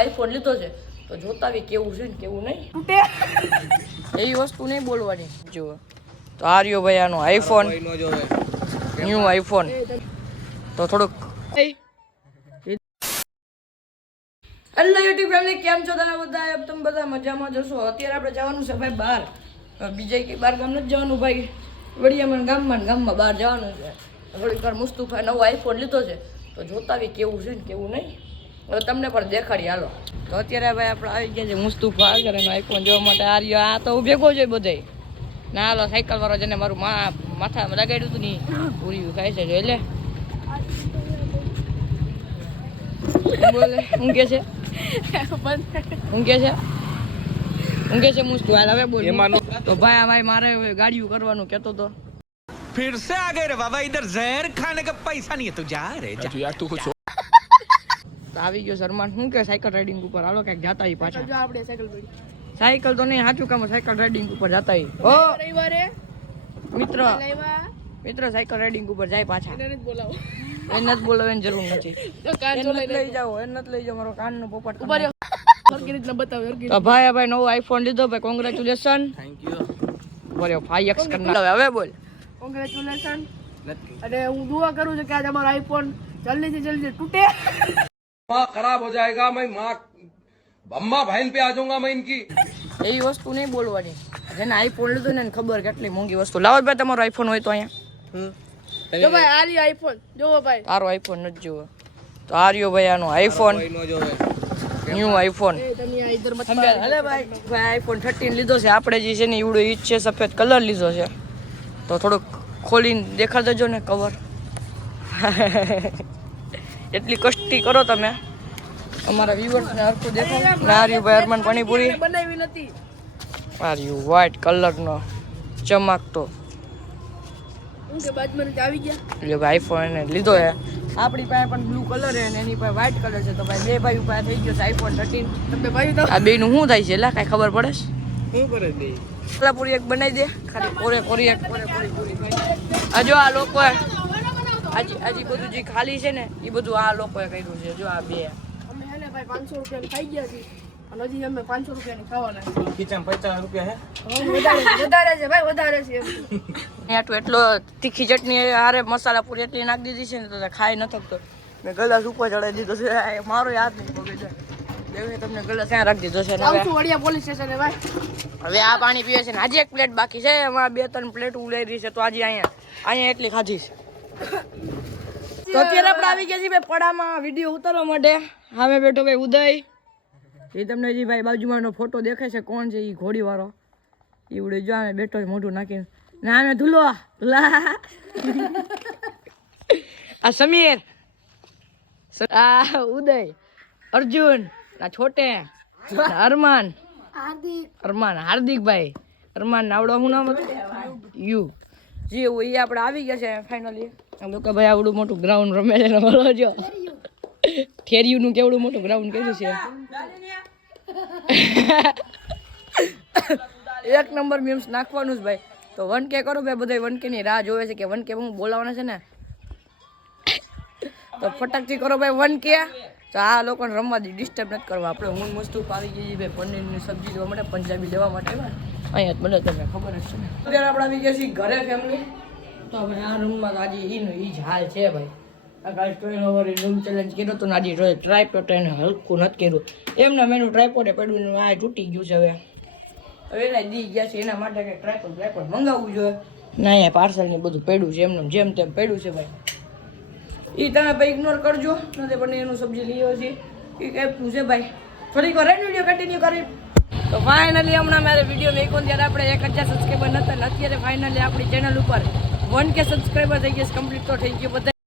IPhone લીધો છે તો જોતા આવી કેવું છે ને કેવું નહીં. તૂટે. એવી વસ્તુ નહીં બોલવાની. જો તો આ રહ્યો ભાઈ આનો આઈફોન ન્યુ આઈફોન તો થોડુંક હેલો યુટ્યુબ ફેમિલી કેમ છો તમે બધા? તમે બધા મજામાં જશો અત્યારે આપણે જવાનું છે ભાઈ બહાર. બીજે કે બહાર ગામ નથી જવાનું ભાઈ. વડિયામાં ગામમાં ગામમાં બહાર જવાનું છે. થોડીક વાર મુસ્તુફાએ નવો આઈફોન લીધો છે. તો જોતા આવી કેવું છે ને કેવું નહીં. હવે તમને પણ દેખાડી હાલો તો અત્યારે ભાઈ આપણે આવી ગયા છે મુસ્તુફા આગળ એનો આઈફોન જોવા માટે આ રહ્યો આ તો હું ભેગો છે બધાય ના હાલો સાયકલ વાળો જેને મારું મા માથામાં લગાડ્યું હતું ને ઈ પૂરી ખાય છે જોઈ લે બોલે હું કે છે હું કે છે હું કે છે મુસ્તુ હાલ હવે બોલ તો ભાઈ આ ભાઈ મારે હવે ગાડીઓ કરવાનું કેતો તો फिर से आ गए रे बाबा इधर जहर खाने का पैसा नहीं है तू जा रे जा यार तू कुछ તો આવી ગયો શર્માન શું કે સાયકલ રાઇડિંગ ઉપર? હાલો ક્યાંક જાતા પાછા. સાયકલ તો નહીં સાચું કામ સાયકલ રાઇડિંગ ઉપર જાતા મિત્ર મિત્ર સાયકલ રાઇડિંગ ઉપર જાય પાછા. એને જ બોલાવો. એને જરૂર નથી. લઈ જાઓ એને લઈ જાઓ મારો કાનનો પોપટ ભાઈ ભાઈ નવો આઈફોન લીધો ભાઈ કોંગ્રેચ્યુલેશન થેન્ક યુ બોલ્યો ફાઈ એક્સ કરના હવે અને હું દુઆ કરું છું કે આજે અમારો આઈફોન જલ્દીથી જલ્દી તૂટે. माँ खराब हो जाएगा मैं माँ अम्मा बहन पे आ जाऊंगा मैं इनकी એવી વસ્તુ નહીં બોલવાની જેને આઈફોન લીધો ને એને ખબર કેટલી મોંઘી વસ્તુ લાવો ભાઈ તમારો આઈફોન હોય તો અહીંયા જો ભાઈ આ રહ્યો આઈફોન જોવો ભાઈ તારો આઈફોન નથી જોવો તો આ રહ્યો ભાઈ આનો આઈફોન ન્યૂ આઈફોન એ તમે આ ઇધર મત હલે ભાઈ ભાઈ આઈફોન થર્ટીન લીધો છે આપણે જે છે ને ઈવડો ઈ જ છે સફેદ કલર લીધો છે તો થોડુંક ખોલીને દેખાડ દેજો ને કવર એટલી કષ્ટી કરો તમે. અમારા વ્યુઅર્સને હરખું દેખાય. ના રહ્યું ભાઈ અરમાન પાણીપુરી. બનાવી નથી આર્યુ વ્હાઈટ કલરનો ચમકતો. હું આવી ગયા આઈફોન એને લીધો છે આપણી પાસે પણ બ્લુ કલર છે અને એની પાસે વ્હાઈટ કલર છે. તો ભાઈ બે ભાઈ પાસે થઈ ગયો છે આઈફોન થર્ટીન તમે ભાઈ તો આ બેનું શું થાય છે? એટલે કાંઈ ખબર પડે શું કરે કોલ્હાપુરી એક બનાવી દે. ખાલી કોરે કોરી એક કોરે કોરી પૂરી. આ જો આ લોકોએ આજે આજે બધું જે ખાલી છે ને એ બધું આ લોકોએ કર્યું છે જો આ બે. અમે હે ને ભાઈ પાંચસો રૂપિયાની ખાઈ ગયા છીએ. અને હજી અમે પાંચસો રૂપિયાની ખાવાના છે. ખીચામાં પચાસ રૂપિયા હે? વધારે છે, વધારે છે ભાઈ વધારે છે. અહીંયા એટલો તીખી ચટણી હારે મસાલા પૂરી એટલી નાખી દીધી છે ને તો ખાઈ ન થકતો મેં ગલાસ ઉપર ચડાવી દીધો છે આ મારો યાદ નહીં પગે છે. દેવે તમને ગલાસ ત્યાં રાખી દીધો છે વડિયા પોલીસ સ્ટેશને ભાઈ. હવે આ પાણી પીવે છે ને આજે એક પ્લેટ બાકી છે એમાં બે ત્રણ પ્લેટ ઉલાઈ છે તો આજે અહીંયા અહીંયા એટલી ખાધી છે. તો અત્યારે આપણે આવી ગયા છીએ ભાઈ પડામાં. વીડિયો ઉતારવા માટે. હવે બેઠો ભાઈ ઉદય. એ તમને જે ભાઈ બાજુમાં ફોટો દેખાય છે કોણ છે એ ઘોડી વાળો એ ઉડે જો અમે બેઠો મોઢું નાખીને. ના અમે ધૂલો. ધુલા આ સમીર. આ ઉદય. અર્જુન. આ છોટે. અરમાન અરમાન હાર્દિકભાઈ. અરમાન નાવડો હું નામ હતું? યુ. જી એવું એ આપણે આવી ગયા છે ફાઇનલી લોકો ભાઈ આવડું મોટું ગ્રાઉન્ડ રમે છે બોલો જો કેવડું મોટું ગ્રાઉન્ડ કર્યું છે. એક નંબર મીમ્સ નાખવાનું જ ભાઈ. તો વન કે કરો ભાઈ બધા વન કેની રાહ જોવે છે કે વન કે હું બોલાવાના છે ને? તો ફટાકથી કરો ભાઈ વન કે. તો આ લોકોને રમવા દી ડિસ્ટર્બ નથી કરવા. આપણે હું મસ્તુ પાવી ગઈ ભાઈ પનીરની સબ્જી લેવા માટે પંજાબી લેવા માટે અહીંયા જ મને તમને ખબર જ છે અત્યારે આપણે આવી ગયા છીએ ઘરે ફેમિલી તો હવે આ રૂમમાં આજે ઈનો ઈ જ હાલ છે ભાઈ. આ કાલ ટ્રેન ઓવર રૂમ ચેલેન્જ કર્યો તો આજે રોજ ટ્રાયપોટ એને હલકું નથી કર્યું. એમના મેનુ ટ્રાયપોટે પડ્યું આ તૂટી ગયું છે હવે. હવે એના દી ગયા છે, એના માટે કંઈક ટ્રાયપોટ ટ્રાયપોટ મંગાવવું જોઈએ. ના અહીંયા પાર્સલ ને બધું પડ્યું છે, એમને જેમ તેમ પડ્યું છે ભાઈ. એ તમે ભાઈ ઇગ્નોર કરજો નથી પણ એનું સબ્જી લીધો છે. એ કંઈ છે ભાઈ. થોડીક વાર વીડિયો કન્ટિન્યુ કરી. તો ફાઇનલી હમણાં મારે વીડિયો મેં ત્યારે આપણે એક હજાર સબસ્ક્રાઈબર નહોતા અત્યારે ફાઇનલી આપણી ચેનલ ઉપર વન કે સબસ્ક્રાઈબર થઈ ગયા કમ્પ્લીટ તો થઈ ગયું. બધા